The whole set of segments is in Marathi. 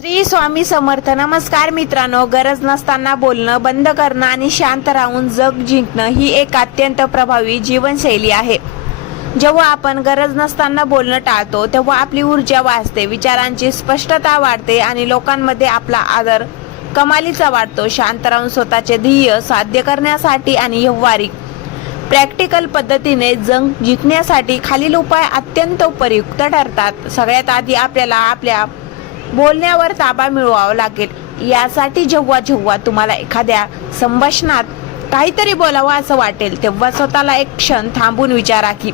श्री स्वामी समर्थ. नमस्कार मित्रांनो, गरज नसताना बोलणं बंद करणं आणि शांत राहून जग जिंकणं ही एक अत्यंत प्रभावी जीवनशैली आहे. जेव्हा आपण गरज नसताना बोलणं टाळतो तेव्हा आपली ऊर्जा वाढते, विचारांची स्पष्टता वाढते आणि लोकांमध्ये आपला आदर कमालीचा वाढतो. शांत राहून स्वतःचे ध्येय साध्य करण्यासाठी आणि व्यावहारिक प्रॅक्टिकल पद्धतीने जग जिंकण्यासाठी खालील उपाय अत्यंत उपयुक्त ठरतात. सगळ्यात आधी आपल्याला आपल्या बोलण्यावर ताबा मिळवावा लागेल. यासाठी जेव्हा तुम्हाला एखाद्या संभाषणात काहीतरी बोलावं असं वाटेल तेव्हा स्वतःला एक क्षण थांबून विचारा की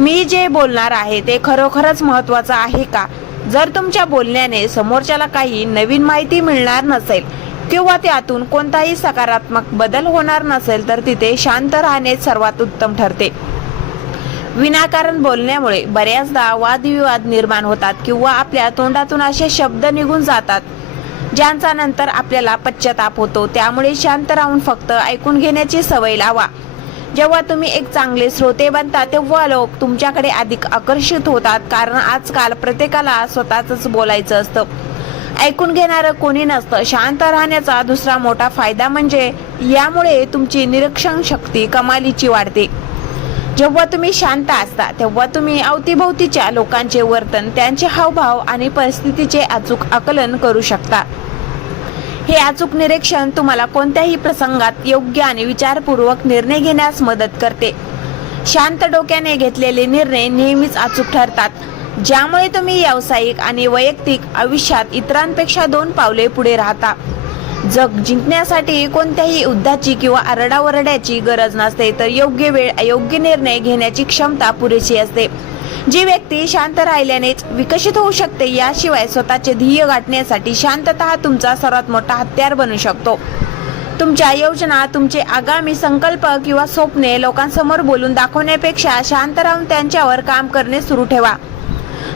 मी जे बोलणार आहे ते खरोखरच महत्त्वाचं आहे का? जर तुमच्या बोलण्याने समोरच्याला काही नवीन माहिती मिळणार नसेल किंवा त्यातून कोणताही सकारात्मक बदल होणार नसेल तर तिथे शांत राहणे सर्वात उत्तम ठरते. विनाकारण बोलण्यामुळे बऱ्याचदा वादविवाद निर्माण होतात किंवा आपल्या तोंडातून असे शब्द निघून जातात ज्यांचा नंतर आपल्याला पश्चाताप होतो. त्यामुळे शांत राहून फक्त ऐकून घेण्याची सवय लावा. जेव्हा तुम्ही एक चांगले श्रोते बनता तेव्हा लोक तुमच्याकडे अधिक आकर्षित होतात, कारण आजकाल प्रत्येकाला स्वतःच बोलायचं असतं, ऐकून घेणारं कोणी नसतं. शांत राहण्याचा दुसरा मोठा फायदा म्हणजे यामुळे तुमची निरीक्षण शक्ती कमालीची वाढते. जेव्हा तुम्ही शांत असता तेव्हा तुम्ही अवतीभोवतीच्या लोकांचे वर्तन, त्यांचे हावभाव आणि परिस्थितीचे अचूक आकलन करू शकता. हे अचूक निरीक्षण तुम्हाला कोणत्याही प्रसंगात योग्य आणि विचारपूर्वक निर्णय घेण्यास मदत करते. शांत डोक्याने घेतलेले निर्णय नेहमीच अचूक ठरतात, ज्यामुळे तुम्ही व्यावसायिक आणि वैयक्तिक आयुष्यात इतरांपेक्षा 2 पावले पुढे राहता. जग जिंकण्यासाठी कोणत्याही युद्धाची किंवा आरडाओरड्याची गरज नसते, तर योग्य वेळ योग्य निर्णय घेण्याची क्षमता पुरेशी असते. जी व्यक्ती शांत राहिल्यानेच विकसित होऊ शकते. याशिवाय स्वतःचे ध्येय गाठण्यासाठी शांतता हा तुमचा सर्वात मोठा हत्यार बनू शकतो. तुमच्या योजना, तुमचे आगामी संकल्प किंवा स्वप्ने लोकांसमोर बोलून दाखवण्यापेक्षा शांत राहून त्यांच्यावर काम करणे सुरू ठेवा.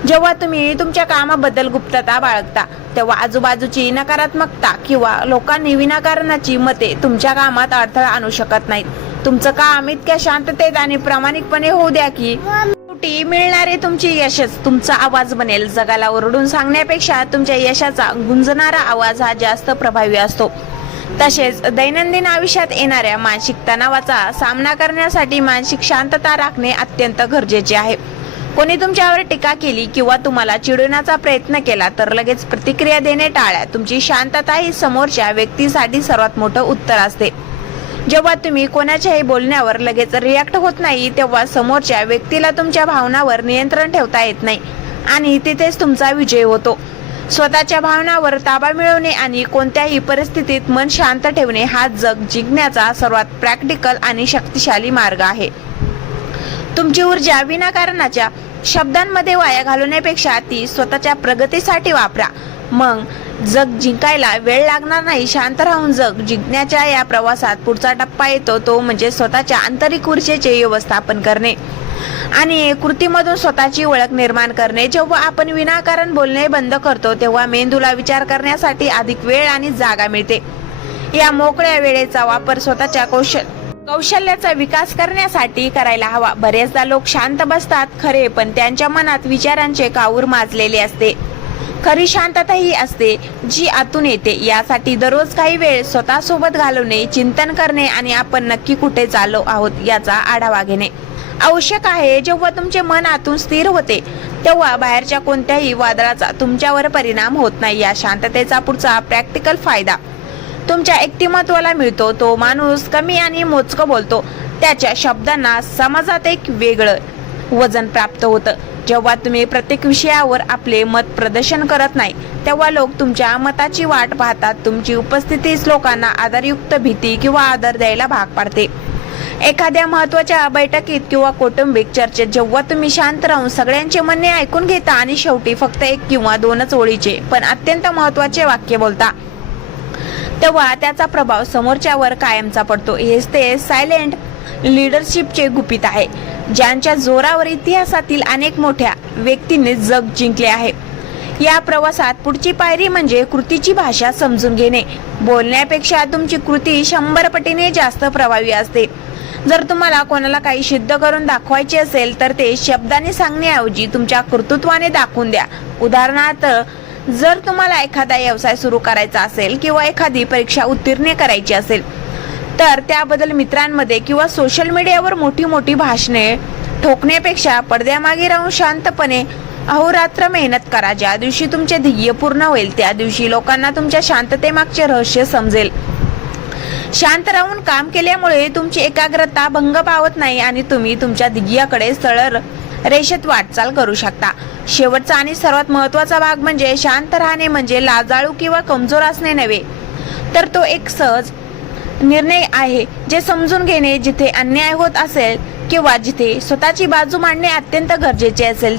जेव्हा तुम्ही तुमच्या कामाबद्दल गुप्तता बाळगता तेव्हा आजूबाजूची नकारात्मकता किंवा लोकांनी विनाकारणाची मते तुमच्या कामात अडथळा आणू शकत नाहीत. तुमचं काम इतक्या शांततेत आणि प्रामाणिकपणे होऊ द्या की शेवटी मिळणारे तुमची यशच तुमचा आवाज बनेल. जगाला ओरडून सांगण्यापेक्षा तुमच्या यशाचा गुंजणारा आवाज हा जास्त प्रभावी असतो. तसेच दैनंदिन आयुष्यात येणाऱ्या मानसिक तणावाचा सामना करण्यासाठी मानसिक शांतता राखणे अत्यंत गरजेचे आहे. कोणी तुमच्यावर टीका केली किंवा तुम्हाला चिडवण्याचा प्रयत्न केला तर लगेच प्रतिक्रिया देणे टाळा. तुमची शांतता ही समोरच्या व्यक्तीसाठी सर्वात मोठं उत्तर असते. जेव्हा तुम्ही कोणाच्याही बोलण्यावर लगेच रिॲक्ट होत नाही तेव्हा समोरच्या व्यक्तीला तुमच्या भावनांवर नियंत्रण ठेवता येत नाही आणि तिथेच तुमचा विजय होतो. स्वतःच्या भावनांवर ताबा मिळवणे आणि कोणत्याही परिस्थितीत मन शांत ठेवणे हा जग जिंकण्याचा सर्वात प्रॅक्टिकल आणि शक्तिशाली मार्ग आहे. तुमची ऊर्जा विनाकारणाच्या शब्दांमध्ये वाया घालवण्यापेक्षा ती स्वतःच्या प्रगतीसाठी वापरा. मग जग जिंकायला वेळ लागणार नाही. शांत राहून जग जिंकण्याच्या या प्रवासात पुढचा टप्पा येतो, तो म्हणजे स्वतःच्या आंतरिक ऊर्जेचे व्यवस्थापन करणे आणि कृतीमधून स्वतःची ओळख निर्माण करणे. जेव्हा आपण विनाकारण बोलणे बंद करतो तेव्हा मेंदूला विचार करण्यासाठी अधिक वेळ आणि जागा मिळते. या मोकळ्या वेळेचा वापर स्वतःच्या कौशल्याचा विकास करण्यासाठी करायला हवा. बरेचदा लोक शांत बसतात खरे, पण त्यांच्या मनात विचारांचे काऊर माजलेले असते. खरी शांतता ही असते जी आतून येते. यासाठी दररोज काही वेळ स्वतःसोबत घालवणे, चिंतन करणे आणि आपण नक्की कुठे चाललो आहोत याचा आढावा घेणे आवश्यक आहे. जेव्हा तुमचे मन आतून स्थिर होते तेव्हा बाहेरच्या कोणत्याही वादळाचा तुमच्यावर परिणाम होत नाही. या शांततेचा पुढचा प्रॅक्टिकल फायदा तुमच्या व्यक्तिमत्वाला मिळतो. तो माणूस कमी आणि मोजकं बोलतो, त्याच्या शब्दांना समाजात एक वेगळं वजन प्राप्त होतं. जेव्हा तुम्ही प्रत्येक विषयावर आपले मत प्रदर्शन करत नाही तेव्हा लोक तुमच्या मताची वाट पाहतात. तुमची उपस्थितीच लोकांना आदरयुक्त भीती किंवा आदर द्यायला भाग पाडते. एखाद्या महत्त्वाच्या बैठकीत किंवा कौटुंबिक चर्चेत जेव्हा तुम्ही शांत राहून सगळ्यांचे म्हणणे ऐकून घेता आणि शेवटी फक्त 1 किंवा 2च ओळीचे पण अत्यंत महत्त्वाचे वाक्य बोलता तेव्हा त्याचा प्रभाव समोरच्यावर कायमचा पडतो. हेच ते सायलेंट लीडरशिपचे गुपित आहे, ज्यांच्या जोरावर इतिहासातील अनेक मोठ्या व्यक्तींनी जग जिंकले आहे. या प्रवासात पुढची पायरी म्हणजे कृतीची भाषा समजून घेणे. बोलण्यापेक्षा तुमची कृती 100 पटीने जास्त प्रभावी असते. जर तुम्हाला कोणाला काही सिद्ध करून दाखवायचे असेल तर ते शब्दाने सांगण्याऐवजी तुमच्या कर्तृत्वाने दाखवून द्या. उदाहरणार्थ जर तुम्हाला एखादा व्यवसाय सुरू करायचा असेल किंवा एखादी परीक्षा उत्तीर्ण करायची असेल तर त्याबद्दल मित्रांमध्ये किंवा सोशल मीडियावर मोठी मोठी भाषणे ठोकण्यापेक्षा पडद्यामागे राहून शांतपणे अहोरात्र मेहनत करा. ज्या दिवशी तुमचे ध्येय पूर्ण होईल त्या दिवशी लोकांना तुमच्या शांततेमागचे रहस्य समजेल. शांत राहून काम केल्यामुळे तुमची एकाग्रता भंग पावत नाही आणि तुम्ही तुमच्या ध्येयाकडे सरळ रेषेत वाटचाल करू शकता. शेवटचा आणि सर्वात महत्त्वाचा भाग म्हणजे शांत राहणे म्हणजे लाजाळू किंवा कमजोर असणे नव्हे, तर तो एक सहज निर्णय आहे जे समजून घेणे. जिथे अन्याय होत असेल किंवा जिथे स्वतःची बाजू मांडणे अत्यंत गरजेचे असेल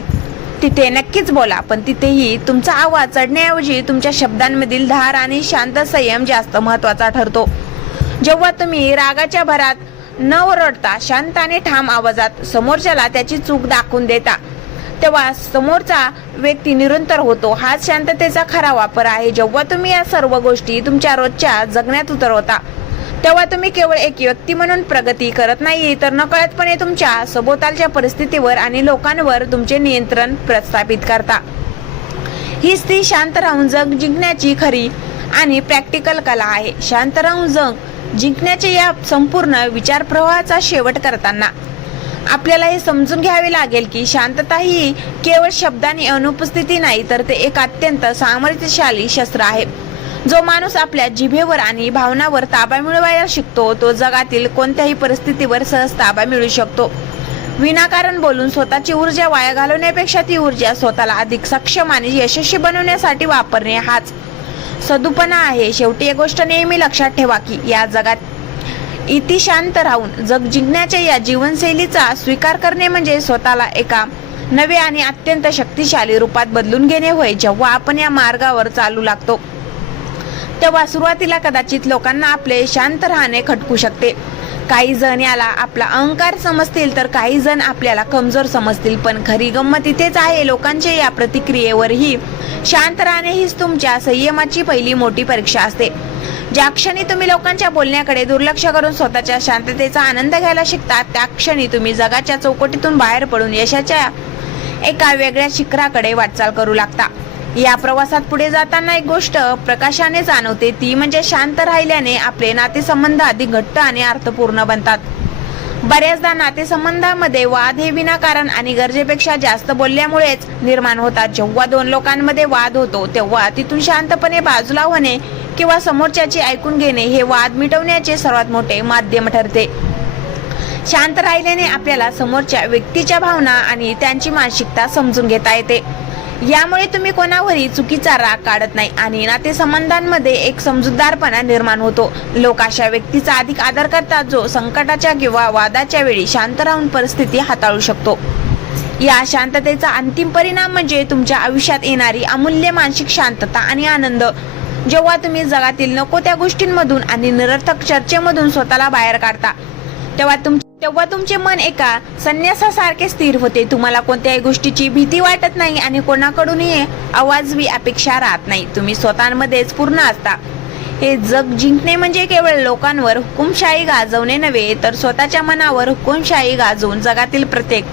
तिथे नक्कीच बोला, पण तिथेही तुमचा आवाज चढण्याऐवजी तुमच्या शब्दांमधील धार आणि शांत संयम जास्त महत्त्वाचा ठरतो. जेव्हा तुम्ही रागाच्या भरात न ओरडता शांत आणि ठाम आवाजात समोरच्याला त्याची चूक दाखवून देता तेव्हा समोरचा व्यक्ती निरंतर होतो. हाच शांततेचा खरा वापर आहे. जेव्हा तुम्ही या सर्व गोष्टी तुमच्या रोजच्या जगण्यात उतरवता तेव्हा तुम्ही केवळ एक व्यक्ती म्हणून प्रगती करत नाही, तर नकळतपणे तुमच्या सभोवतालच्या परिस्थितीवर आणि लोकांवर तुमचे नियंत्रण प्रस्थापित करता. हीच ती शांत राहून जग जिंकण्याची खरी आणि प्रॅक्टिकल कला आहे. शांत राहून जग जिंकण्याच्या या संपूर्ण विचार प्रवाहाचा शेवट करताना आपल्याला हे समजून घ्यावे लागेल की शांतता ही केवळ शब्दांनी अनुपस्थिती नाही, तर ते एक अत्यंत सामर्थ्यशाली शस्त्र आहे. जो माणूस आपल्या जिभेवर आणि भावनावर ताबा मिळवायला शिकतो तो जगातील कोणत्याही परिस्थितीवर सहज ताबा मिळवू शकतो. विनाकारण बोलून स्वतःची ऊर्जा वाया घालवण्यापेक्षा ती ऊर्जा स्वतःला अधिक सक्षम आणि यशस्वी बनवण्यासाठी वापरणे हाच सदुपणा आहे. शेवटी एक गोष्ट नेहमी लक्षात ठेवा की या जगात इति शांत राहून जग जिंकण्याच्या या जीवनशैलीचा स्वीकार करणे म्हणजे स्वतःला एका नवे आणि अत्यंत शक्तिशाली रूपात बदलून घेणे होय. जेव्हा आपण या मार्गावर चालू लागतो तेव्हा सुरुवातीला कदाचित लोकांना आपले शांत राहणे खटकू शकते. काही जण याला आपला अहंकार समजतील तर काही जण आपल्याला कमजोर समजतील, पण खरी गंमत इथेच आहे. लोकांच्या या प्रतिक्रियेवरही शांत राहणे हीच तुमच्या संयमाची पहिली मोठी परीक्षा असते. ज्या क्षणी तुम्ही लोकांच्या बोलण्याकडे दुर्लक्ष करून स्वतःच्या शांततेचा आनंद घ्यायला शिकता त्या क्षणी तुम्ही जगाच्या चौकटीतून बाहेर पडून यशाच्या एका वेगळ्या शिखराकडे वाटचाल करू लागता. या प्रवासात पुढे जाताना एक गोष्ट प्रकाशाने जाणवते, ती म्हणजे शांत राहिल्याने आपले नातेसंबंध अधिक घट्ट आणि अर्थपूर्ण बनतात. बऱ्याचदा नातेसंबंधामध्ये वाद हे विनाकारण आणि गरजेपेक्षा जास्त बोलल्यामुळेच निर्माण होतात. जेव्हा दोन लोकांमध्ये वाद होतो तेव्हा तिथून शांतपणे बाजूला होणे किंवा समोरच्याचे ऐकून घेणे हे वाद मिटवण्याचे सर्वात मोठे माध्यम ठरते. शांत राहिल्याने आपल्याला समोरच्या व्यक्तीच्या भावना आणि त्यांची मानसिकता समजून घेता येते. यामुळे तुम्ही कोणावरही चुकीचा राग काढत नाही आणि नातेसंबंधांमध्ये एक समजूतदारपणा निर्माण होतो. लोक अशा व्यक्तीचा अधिक आदर करतात जो संकटाच्या किंवा वादाच्या वेळी शांत राहून परिस्थिती हाताळू शकतो. या शांततेचा अंतिम परिणाम म्हणजे तुमच्या आयुष्यात येणारी अमूल्य मानसिक शांतता आणि आनंद. जेव्हा तुम्ही जगातील नको त्या गोष्टींमधून आणि निरर्थक चर्चेमधून स्वतःला बाहेर काढता तेव्हा तुमचे मन एका संन्यासासारखे स्थिर होते. तुम्हाला कोणत्याही गोष्टीची भीती वाटत नाही आणि कोणाकडूनही आवाजवी अपेक्षा राहत नाही. तुम्ही स्वतःमध्येच पूर्ण असता. हे जग जिंकणे म्हणजे केवळ लोकांवर हुकुमशाही गाजवणे नव्हे, तर स्वतःच्या मनावर हुकुमशाही गाजवून जगातील प्रत्येक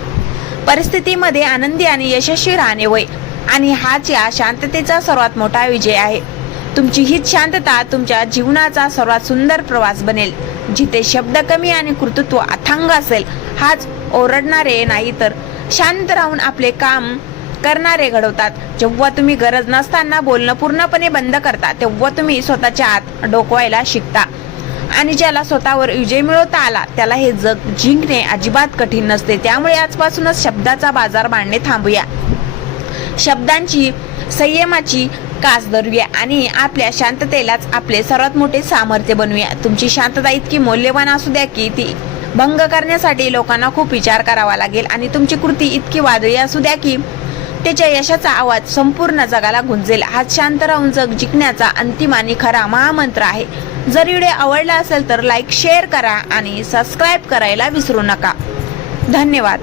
परिस्थितीमध्ये आनंदी आणि यशस्वी राहणे होय. आणि हाच या शांततेचा सर्वात मोठा विजय आहे. तुमची हीच शांतता तुमच्या जीवनाचा सर्वात सुंदर प्रवास बनेल. जिथे शब्द कमी आणि कर्तृत्व अथांग असेल, हाच ओरडणारे नाही तर शांत राहून आपले काम करणारे घडवतात. जेव्हा तुम्ही गरज नसताना बोलणं पूर्णपणे बंद करता तेव्हा तुम्ही स्वतःच्या आत डोकवायला शिकता. आणि ज्याला स्वतःवर विजय मिळवता आला त्याला हे जग जिंकणे अजिबात कठीण नसते. त्यामुळे आजपासूनच शब्दाचा बाजार मांडणे थांबूया, शब्दांची संयमाची कास धरूया आणि आपल्या शांततेलाच आपले सर्वात मोठे सामर्थ्य बनवूया. तुमची शांतता इतकी मौल्यवान असू द्या की ती भंग करण्यासाठी लोकांना खूप विचार करावा लागेल आणि तुमची कृती इतकी वादळी असू द्या की त्याच्या यशाचा आवाज संपूर्ण जगाला गुंजेल. हाच शांत राहून जग जिंकण्याचा अंतिम आणि खरा महामंत्र आहे. जर व्हिडिओ आवडला असेल तर लाईक शेअर करा आणि सबस्क्राईब करायला विसरू नका. धन्यवाद.